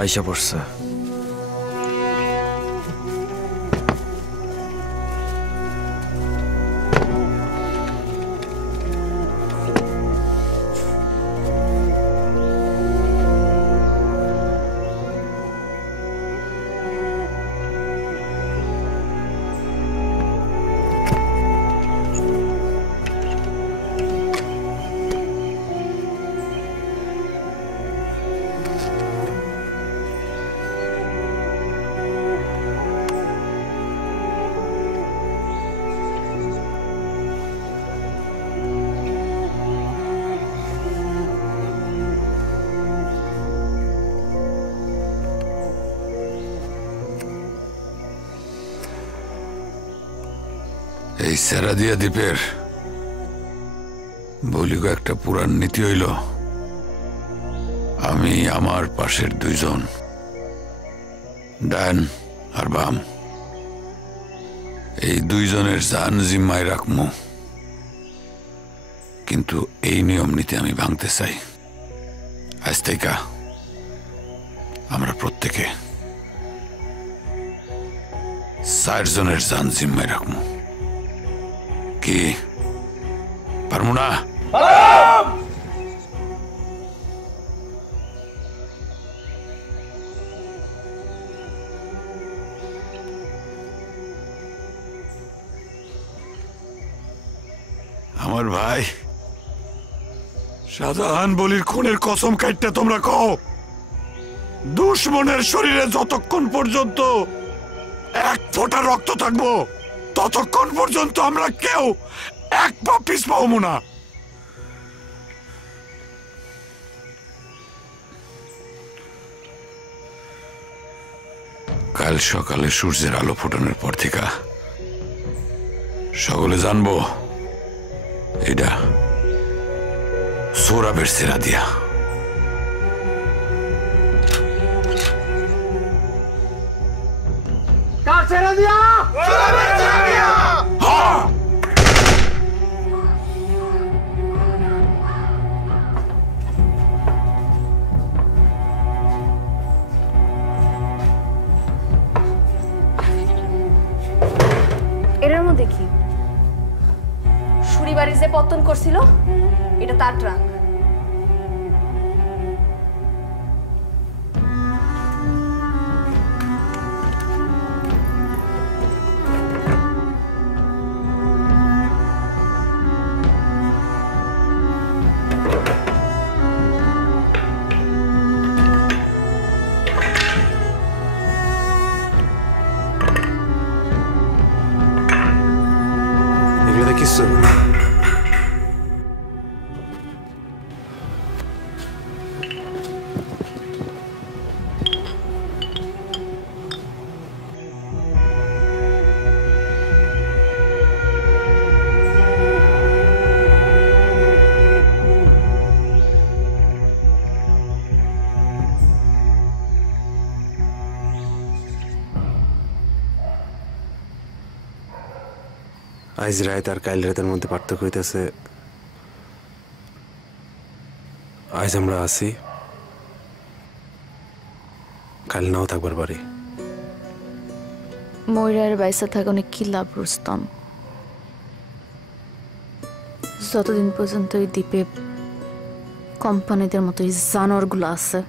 আইসা পড়ছে। এই সেরাদিয়া দ্বীপের বলিগ একটা পুরান নীতি হইল, আমি আমার পাশের দুইজন ডান আর বাম এই দুইজনের জান জিম্মায় রাখমু, কিন্তু এই নিয়ম নীতি আমি ভাঙতে চাই। আজ থেকে আমরা প্রত্যেকে 4 জনের জান জিম্মায় রাখমু। কি পারমু না? আমার ভাই শাহজাহান বলির খুনের কসম কাটতে তোমরা কও, দুশ্মনের শরীরে যতক্ষণ পর্যন্ত 1 ফোঁটা রক্ত থাকবো ততক্ষণ পর্যন্ত আমরা কেউ 1 পা পিছ পাবো না। কাল সকালে সূর্যের আলো ফোটানোর পর থেকে সকলে জানবো এটা সৌরভের সেরাদিয়া। কার সেরাদিয়া? সৌরভের সেরাদিয়া। হ্যাঁ, এটার মধ্যে কি? শুরিবাড়ি যে পতন করছিল এটা তার ট্রাক। এগুলো দেখিস? আজ রাত আর কাল রাতের মধ্যে পার্থক্য হইতেছে। আজ আমরা আছি, কাল নাও থাকবার পারি। ময়রার বাইসা থাকে অনেক কি লাভ রুস্তম? যতদিন পর্যন্ত এই দ্বীপে কোম্পানিদের মতো এই জানোয়ারগুলো আছে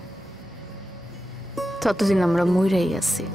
ততদিন আমরা ময়রাই আছি।